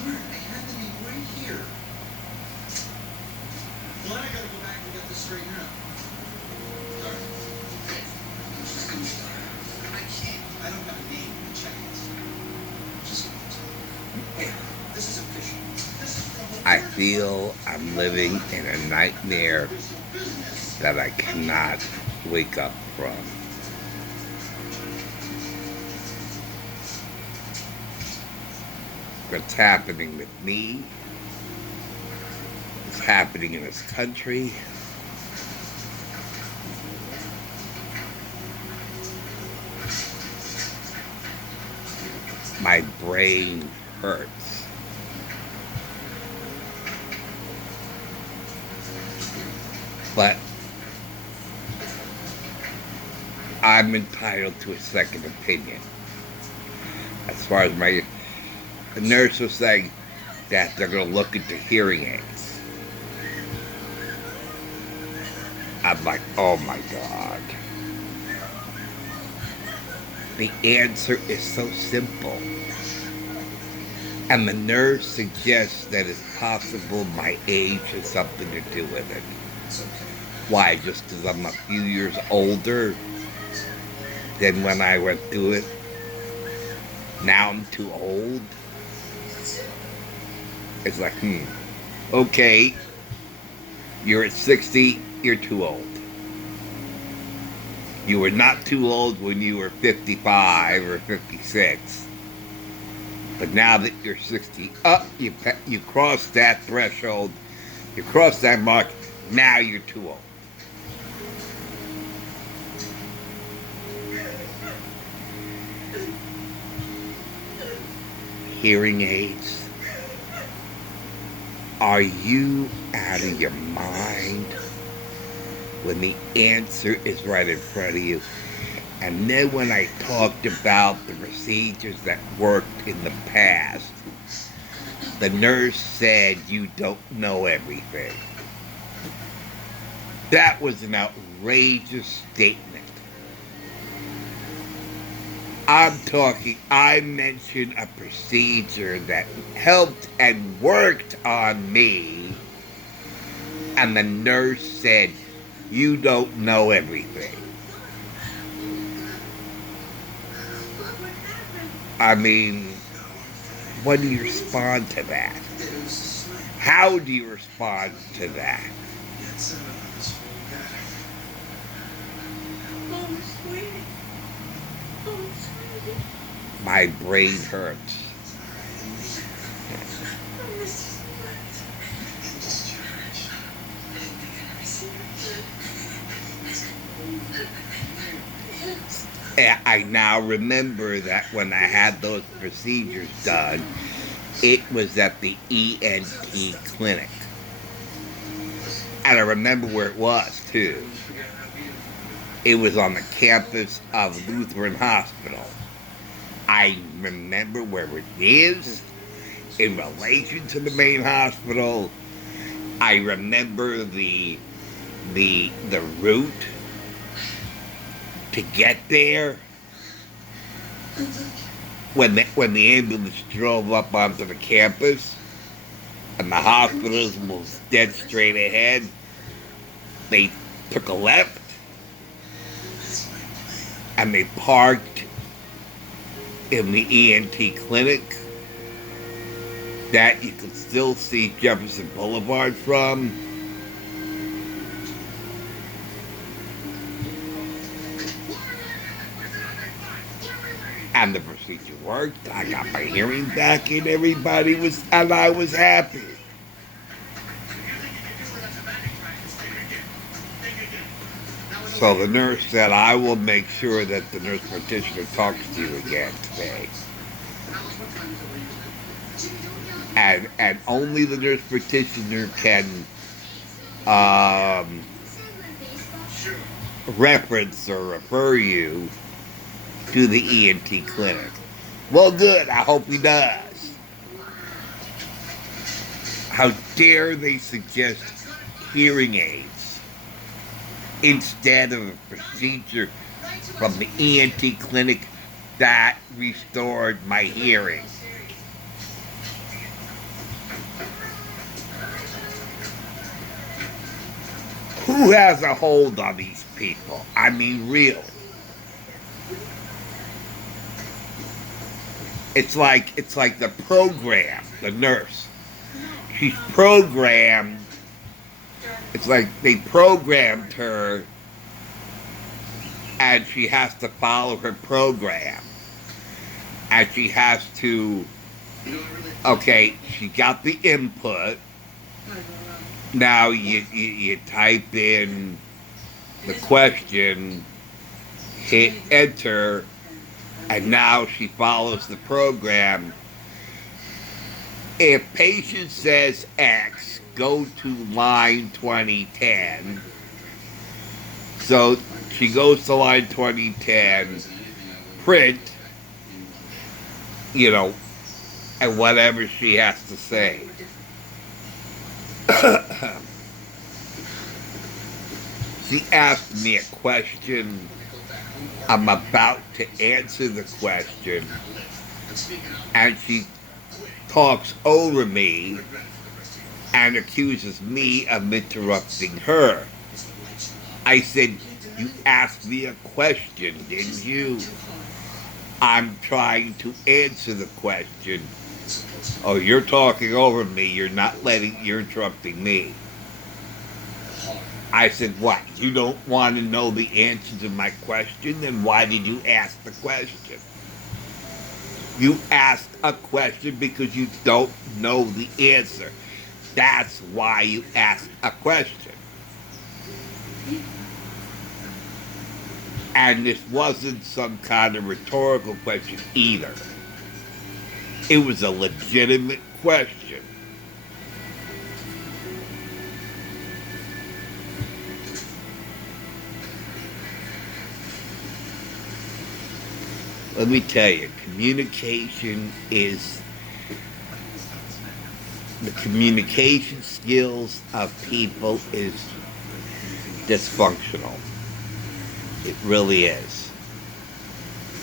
Darn, I had them right here. Glenn, I gotta go back and get this straightened out. Darn. I can't. I don't have a name to check it. Just here. This is official. This is from I feel I'm living in a nightmare that I cannot wake up from. What's happening with me? What's happening in this country? My brain hurts. But I'm entitled to a second opinion. As far as the nurse was saying that they're going to look into hearing aids. I'm like, oh my God. The answer is so simple. And the nurse suggests that it's possible my age has something to do with it. Why? Just because I'm a few years older than when I went through it? Now I'm too old? It's like, okay, you're at 60, you're too old. You were not too old when you were 55 or 56. But now that you're 60, you crossed that threshold, you crossed that mark, now you're too old. Hearing aids? Are you out of your mind when the answer is right in front of you? And then when I talked about the procedures that worked in the past, the nurse said you don't know everything. That was an outrageous statement. I mentioned a procedure that helped and worked on me, and the nurse said, you don't know everything. I mean, what do you respond to that? How do you respond to that? My brain hurts. I now remember that when I had those procedures done, it was at the ENT clinic. And I remember where it was, too. It was on the campus of Lutheran Hospital. I remember where it is in relation to the main hospital. I remember the route to get there. When the ambulance drove up onto the campus and the hospital was dead straight ahead, they took a left and they parked in the ENT clinic that you could still see Jefferson Boulevard from. And the procedure worked. I got my hearing back and I was happy. So the nurse said, I will make sure that the nurse practitioner talks to you again today. And only the nurse practitioner can reference or refer you to the ENT clinic. Well, good. I hope he does. How dare they suggest hearing aids instead of a procedure from the ENT clinic that restored my hearing? Who has a hold on these people? I mean, really. It's like the program, the nurse. She's programmed. It's like they programmed her, and she has to follow her program, and she has to. Okay, she got the input. Now you type in the question, hit enter, and now she follows the program. If patient says X, go to line 2010. So she goes to line 2010, print, and whatever she has to say. She asked me a question. I'm about to answer the question, and she talks over me and accuses me of interrupting her. I said, you asked me a question, didn't you? I'm trying to answer the question. Oh, you're talking over me. You're interrupting me. I said, what? You don't want to know the answer to my question? Then why did you ask the question? You ask a question because you don't know the answer. That's why you ask a question. And this wasn't some kind of rhetorical question either. It was a legitimate question. Let me tell you, the communication skills of people is dysfunctional. It really is.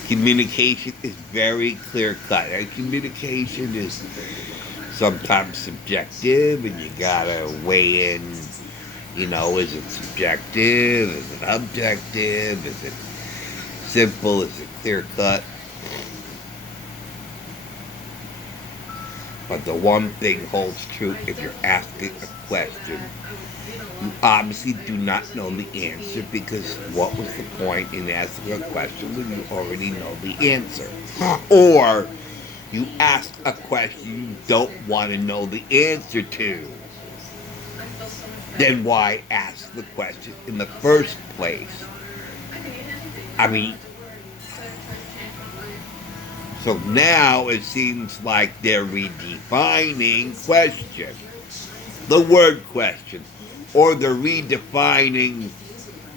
Communication is very clear-cut. And communication is sometimes subjective, and you gotta weigh in, is it subjective? Is it objective? Is it simple? Is it clear-cut? But the one thing holds true: if you're asking a question, you obviously do not know the answer, because what was the point in asking a question when you already know the answer? Or you ask a question you don't want to know the answer to. Then why ask the question in the first place? I mean, so now it seems like they're redefining question, the word question, or they're redefining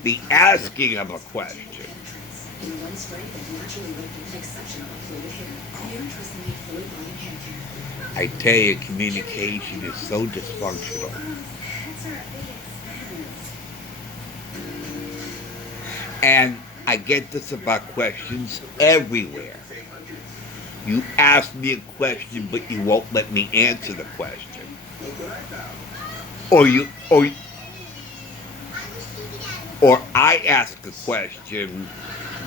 the asking of a question. I tell you, communication is so dysfunctional. And I get this about questions everywhere. You ask me a question, but you won't let me answer the question. Or I ask a question,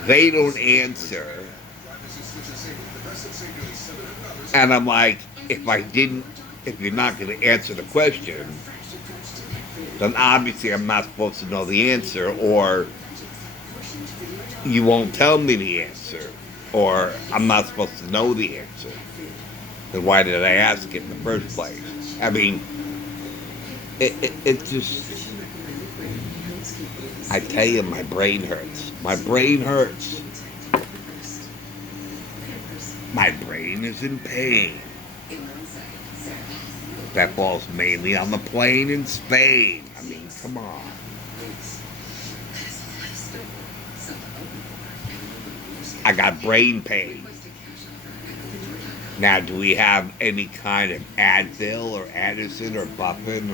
they don't answer, and I'm like, if you're not going to answer the question, then obviously I'm not supposed to know the answer, or you won't tell me the answer, or I'm not supposed to know the answer. Then why did I ask it in the first place? I mean, it just, I tell you, my brain hurts. My brain hurts. My brain is in pain. That falls mainly on the plane in Spain. I mean, come on. I got brain pain. Now, do we have any kind of Advil or Addison or Buffin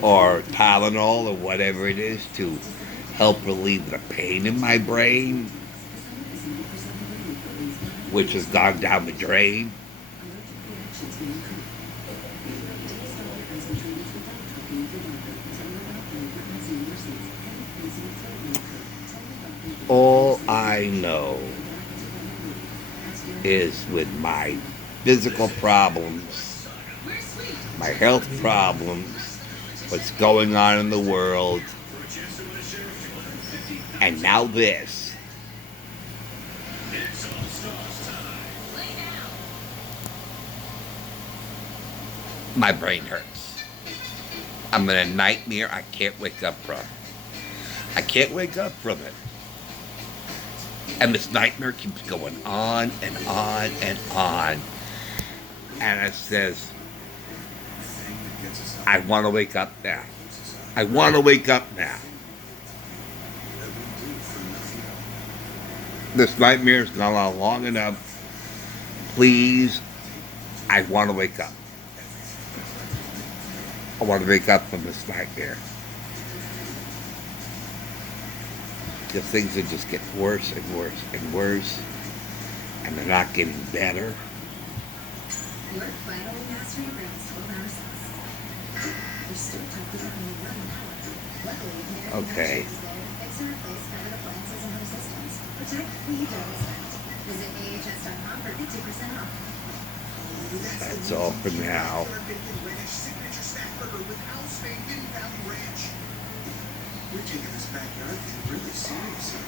or Tylenol or whatever it is to help relieve the pain in my brain, which has gone down the drain? All I know is with my physical problems, my health problems, what's going on in the world, and now this. My brain hurts. I'm in a nightmare I can't wake up from. I can't wake up from it. And this nightmare keeps going on and on and on. And it says, I want to wake up now. I want to wake up now. This nightmare's gone on long enough. Please, I want to wake up. I want to wake up from this nightmare. Because things are just getting worse and worse and worse. And they're not getting better. Your final mastery brings 12-hour cells. You're still talking about only 11 hours. Luckily, American Okay. is there to fix or replace covered appliances and home systems. Protect what you don't expect. Visit ahs.com for 50% off. That's all for now. Signature snack burger with Al's fame Hidden Valley Ranch. We're taking this backyard thing really seriously.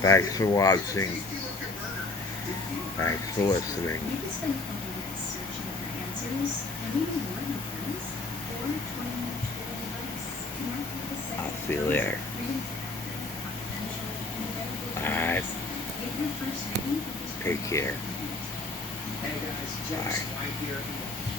Thanks for watching. Tasty looking burger. Thanks for listening. Maybe spend a couple minutes searching for answers, and maybe more than friends, or 20 minutes with advice. Connect with the site. I'll see you later. Reading confidential and Alright. Get your first reading. Take care. Hey guys, Bye. James White here.